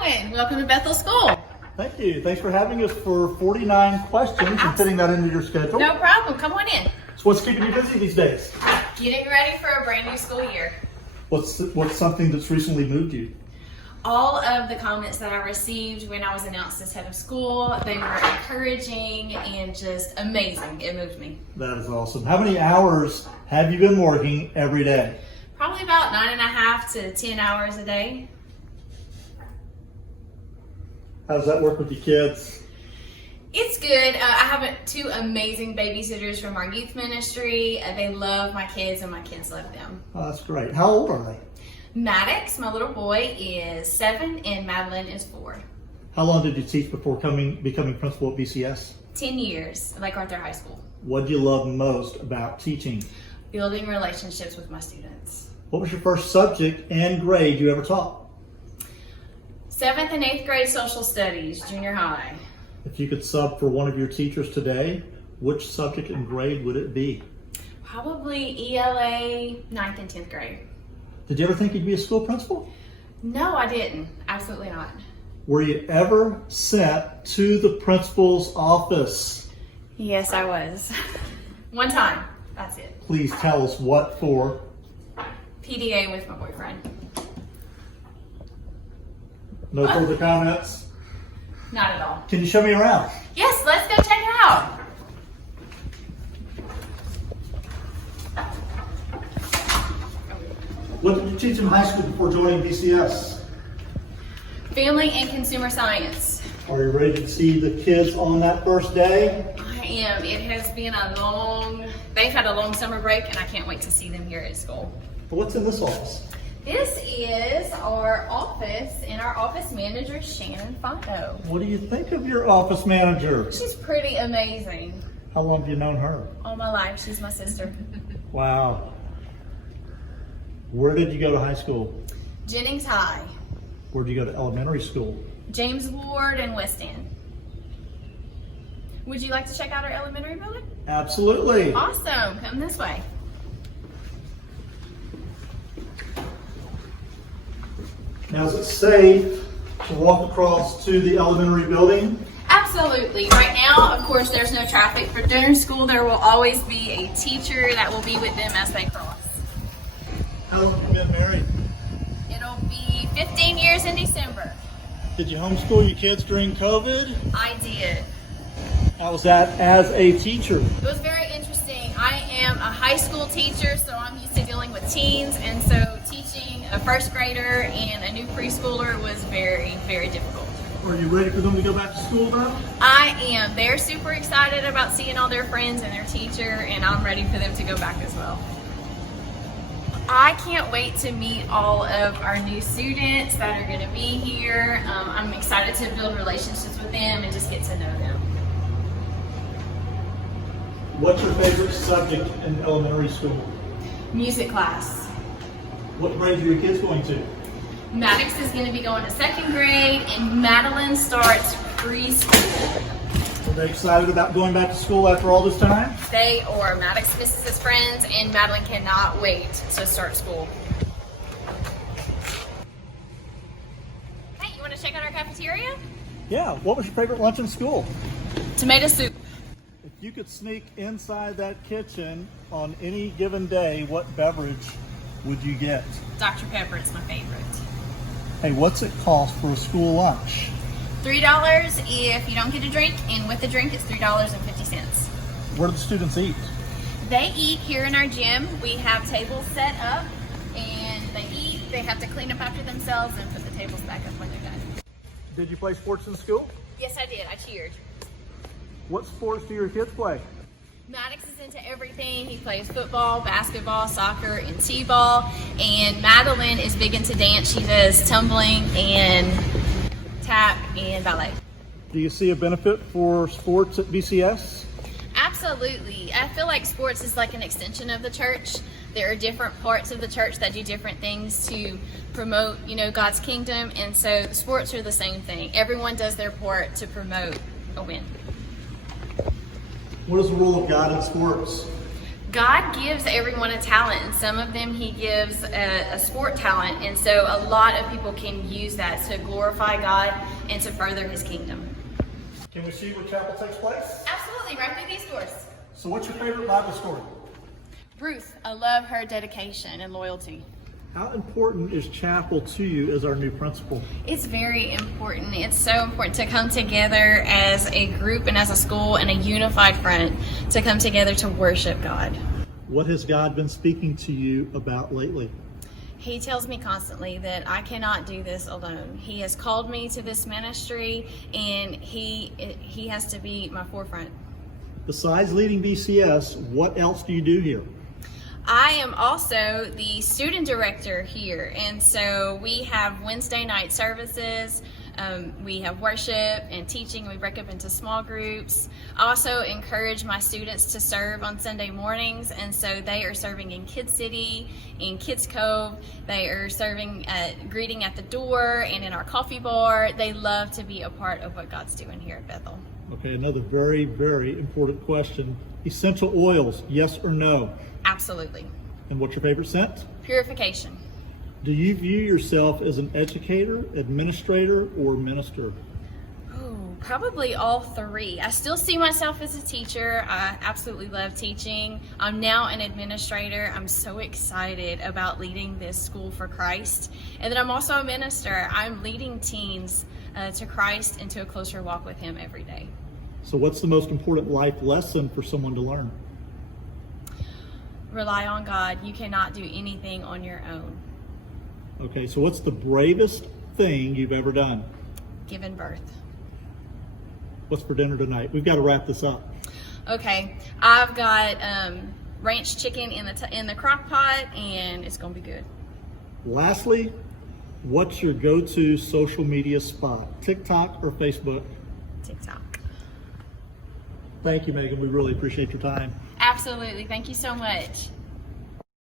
going? Welcome to Bethel School. Thank you. Thanks for having us for 49 questions and fitting that into your schedule. No problem. Come on in. So what's keeping you busy these days? Getting ready for a brand new school year. What's something that's recently moved you? All of the comments that I received when I was announced as head of school, they were encouraging and just amazing. It moved me. That is awesome. How many hours have you been working every day? Probably about 9.5 to 10 hours a day. How does that work with your kids? It's good. I have two amazing babysitters from our youth ministry. They love my kids and my kids love them. Oh, that's great. How old are they? Maddox, my little boy, is 7 and Madeline is 4. How long did you teach before becoming principal at BCS? 10 years, like Arthur High School. What do you love most about teaching? Building relationships with my students. What was your first subject and grade you ever taught? 7th and 8th grade social studies, junior high. If you could sub for one of your teachers today, which subject and grade would it be? Probably ELA, 9th and 10th grade. Did you ever think you'd be a school principal? No, I didn't. Absolutely not. Were you ever sent to the principal's office? Yes, I was. One time. That's it. Please tell us what for. PDA with my boyfriend. No further comments? Not at all. Can you show me around? Yes, let's go check it out. What did you teach in high school before joining BCS? Family and consumer science. Are you ready to see the kids on that first day? I am. It has been they've had a long summer break and I can't wait to see them here at school. What's in this office? This is our office, and our office manager is Shannon Fido. What do you think of your office manager? She's pretty amazing. How long have you known her? All my life, she's my sister. Wow. Where did you go to high school? Jennings High, Where did you go to elementary school? James Ward, and West End. Would you like to check out our elementary building? Absolutely. Awesome, come this way. Now, is it safe to walk across to the elementary building? Absolutely. Right now, of course, there's no traffic, but during school there will always be a teacher that will be with them as they cross. How long have you been married? It'll be 15 years in December. Did you homeschool your kids during COVID? I did. How was that as a teacher? It was very interesting. I am a high school teacher, so I'm used to dealing with teens, and so teaching a first grader and a new preschooler was very, very difficult. Are you ready for them to go back to school now? I am. They're super excited about seeing all their friends and their teacher, and I'm ready for them to go back as well. I can't wait to meet all of our new students that are going to be here. I'm excited to build relationships with them and just get to know them. What's your favorite subject in elementary school? Music class. What grade are your kids going to? Maddox is going to be going to 2nd grade, and Madeline starts preschool. Are they excited about going back to school after all this time? They are. Maddox misses his friends, and Madeline cannot wait to start school. Hey, you want to check out our cafeteria? Yeah. What was your favorite lunch in school? Tomato soup. If you could sneak inside that kitchen on any given day, what beverage would you get? Dr. Pepper, it's my favorite. Hey, what's it cost for a school lunch? $3 if you don't get a drink, and with the drink it's $3.50. Where do the students eat? They eat here in our gym. We have tables set up, and they eat. They have to clean up after themselves and put the tables back up when they're done. Did you play sports in school? Yes, I did. I cheered. What sports do your kids play? Maddox is into everything. He plays football, basketball, soccer, and t-ball. And Madeline is big into dance. She does tumbling and tap and ballet. Do you see a benefit for sports at BCS? Absolutely. I feel like sports is like an extension of the church. There are different parts of the church that do different things to promote, God's kingdom. And so sports are the same thing. Everyone does their part to promote a win. What is the role of God in sports? God gives everyone a talent, and some of them He gives a sport talent, and so a lot of people can use that to glorify God and to further His kingdom. Can we see where chapel takes place? Absolutely, right through these doors. So what's your favorite Bible story? Ruth, I love her dedication and loyalty. How important is chapel to you as our new principal? It's very important. It's so important to come together as a group and as a school and a unified front to come together to worship God. What has God been speaking to you about lately? He tells me constantly that I cannot do this alone. He has called me to this ministry, and he has to be my forefront. Besides leading BCS, what else do you do here? I am also the student director here, and so we have Wednesday night services. We have worship and teaching. We break up into small groups. I also encourage my students to serve on Sunday mornings, and so they are serving in Kids City, in Kids Cove. They are serving greeting at the door and in our coffee bar. They love to be a part of what God's doing here at Bethel. Okay, another very, very important question. Essential oils, yes or no? Absolutely. And what's your favorite scent? Purification. Do you view yourself as an educator, administrator, or minister? Oh, probably all three. I still see myself as a teacher. I absolutely love teaching. I'm now an administrator. I'm so excited about leading this school for Christ. And then I'm also a minister. I'm leading teens to Christ and to a closer walk with Him every day. So what's the most important life lesson for someone to learn? Rely on God. You cannot do anything on your own. Okay, so what's the bravest thing you've ever done? Given birth. What's for dinner tonight? We've got to wrap this up. Okay, I've got ranch chicken in the crock pot, and it's gonna be good. Lastly, what's your go-to social media spot? TikTok or Facebook? TikTok. Thank you, Megan. We really appreciate your time. Absolutely. Thank you so much.